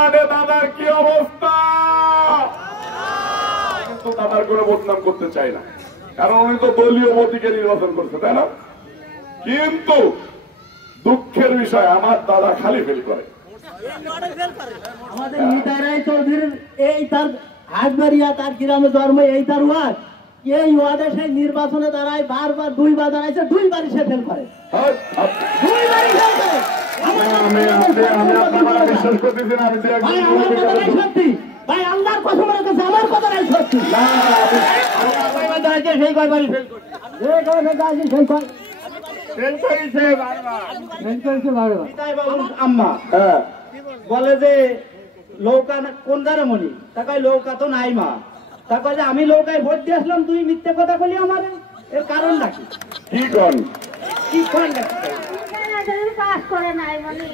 দাদার কি অবস্থা, কিন্তু দাদার করে বদনাম করতে চাই না, কারণ উনি তো দলীয় মতিকে নির্বাচন করছে, তাই না? কিন্তু দুঃখের বিষয় আমার দাদা খালি ফেল করে। আমাদের নিতাই চৌধুরীর এই তার হাটবাড়িয়া, তার গ্রামে জন্ম, এই তার ওয়ার্ড, এই ওয়ার্ডে সেই নির্বাচনে দাঁড়ায় বারবার দুইবার দাঁড়াইছে, দুইবারই সে ফেল করে, দুইবারই ফেল করে। বিশ্বাস করতেছি না, সত্যি ভাই, আল্লাহর কসম রেখেছে, আমার কথা নাই সত্যি। সেই কয়বারই ফেল করে, আম্মা বলে যে লৌকা কোন জারামণি, তাকাই লৌকা তো নাই মা, তাকে যে আমি লৌকায় ভোট দিয়ে আসলাম, তুই মিথ্যে কথা বলি আমার, এর কারণ নাকি কি করেন? কি করেন পাস করে নাই মানে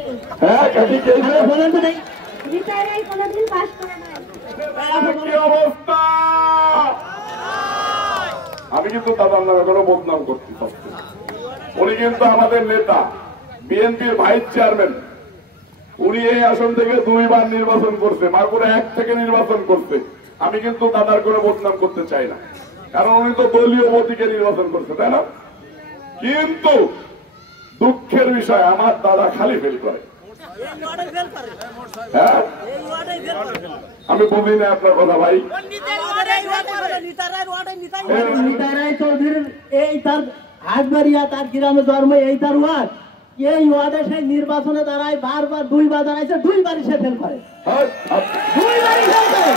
বলেন তো নেই নিতাই কোনদিন পাস করে নাই। কি অবস্থা? আমি কিন্তু দাদার নামে কোনো বদনাম করতে চাচ্ছি। উনি কিন্তু আমাদের নেতা, বিএনপির ভাইস চেয়ারম্যান। উনি এই আসন থেকে দুইবার নির্বাচন করছে, মাগুরা 1 থেকে নির্বাচন করছে। আমি কিন্তু দাদার করে বদনাম করতে চাই না, কারণ উনি তো দলীয় মতিকে নির্বাচন করছে, তাই না? কিন্তু দুঃখের বিষয় আমার দাদা খালি ফেল করে। হ্যাঁ, আমি বুঝি না আপনার কথা ভাই। নিতাই চৌধুরীর এই তার হাটবাড়িয়া, তার গ্রামে জন্ম, এই তার ওয়ার্ড, এই ওয়ার্ডে সেই নির্বাচনে দাঁড়ায় বারবার দুইবার দাঁড়াইছে, দুইবারই সে ফেল করে, দুইবারই ফেল করে।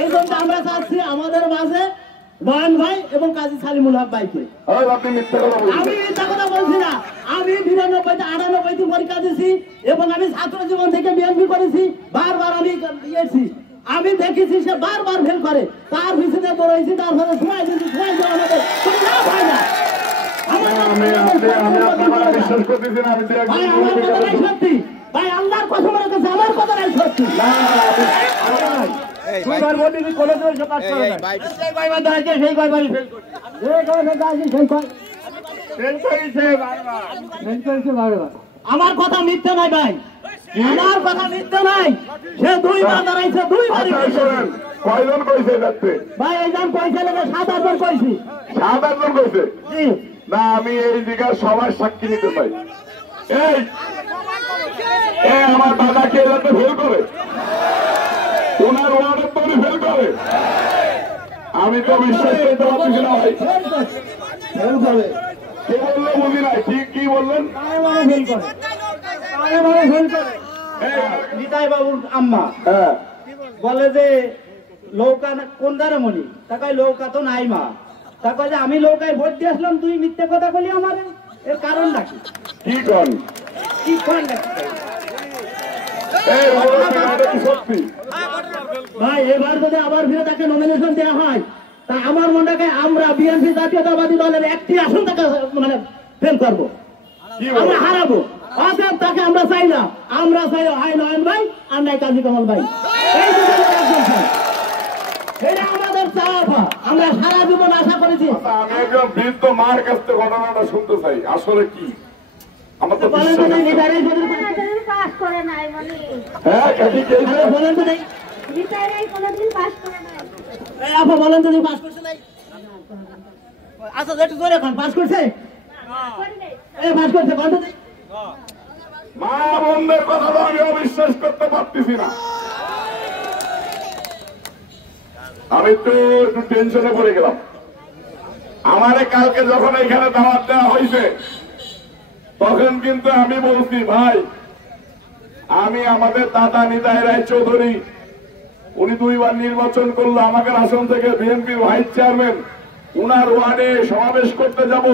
এই জন্য আমরা চাচ্ছি আমাদের মাঝে নয়ন ভাই এবং কাজী সালিমুল হক ভাইকে। আপনি মিথ্যা কথা বলছেন। আমি মিথ্যা কথা বলছি না, আমি 99-98 পরীক্ষা দিয়েছি এবং আমি ছাত্র জীবন থেকে বিএনপি করেছি, বারবার আমি ইয়েছি, আমি দেখেছি সে বারবার ফেল করে, তার পিছনে দৌড়াইছি, তার সাথে সময় দিয়েছি, সময় দেওয়া আমাদের কোনো লাভ হয় না। বিশ্বাস করতেছি না, ভাই আমার কথা নাই সত্যি ভাই, আল্লাহর কসম রেখেছে, আমার কথা নাই সত্যি। দুইবার ভোট দিয়েছি, কোনোদিন সে পাস করে নাই, সেই কয়বার দাঁড়াইছে, সেই কয়বারই ফেল করে, আমার কথা মিথ্যা নাই ভাই, আমার কথা মিথ্যা নাই। সে দুইবার দাঁড়াইছে, দুইবারই কয়জন কইছে যাচ্ছে ভাই, এইজন পয়সা লেগে 7-8 জন কইছি। 7-8 জন কইছে জি না, আমি এই জায়গায় সবাই সাক্ষী নিতে চাই। এই আমার দাদাকে এলাতে ফেল করে, ওনার ওয়ার্ডের তৈরি ফেল করে, আমি তো বিশ্বাস করতে পারছি না ভাই। ফেল করে, কে বললো বুঝি নাই, কি বললেন? ফেল করে, ফেল করে। নিতাই বাবুর আম্মা হ্যাঁ, বলে যে লৌকা কোন জারামণি, তাকাই লৌকা তো নাই মা, তাকে যে আমি লৌকায় ভোট দিয়ে আসলাম, তুই মিথ্যে কথা বলি আমার, এর কারণ নাকি কি করেন? কি করেন সত্যি ভাই? এবার যদি আবার ফিরে তাকে নমিনেশন দেওয়া হয়, তা আমার মনটাকে আমরা বিএনপি জাতীয়তাবাদী দলের একটি আসন তাকে মানে ফেল করবো, আমরা হারাবো। অতএব তাকে আমরা চাই না, আমরা চাই হয় নয়ন ভাই আর নাই কাজী কামাল ভাই, এই দুজনের একজন চাই। এটা আমাদের চাওয়া, আমরা সারা জীবন আশা করেছি। আমি একজন বৃদ্ধ মার কাছ থেকে ঘটনাটা শুনতে চাই, আসলে কি? আমার তো বলেন তো নেই নিতাই পাস করে নাই মানে বলেন তো নেই নিতাই কোনদিন পাস করে নাই। আপা বলেন তো পাস করছে নাই? আচ্ছা একটু জোরে এখন পাস করছে, এই পাস করছে, বলতে নেই। মা বোনদের কথা তো আমি অবিশ্বাস করতে পারতেছি না। আমি তো একটু টেনশনে পড়ে গেলাম। আমারে কালকে যখন এখানে দাওয়াত দেওয়া হয়েছে, তখন কিন্তু আমি বলছি ভাই, আমি আমাদের দাদা নিতাই রায় চৌধুরী, উনি 2বার নির্বাচন করলো, আমাকে আসন থেকে বিএনপির ভাইস চেয়ারম্যান, উনার ওয়ার্ডে সমাবেশ করতে যাব,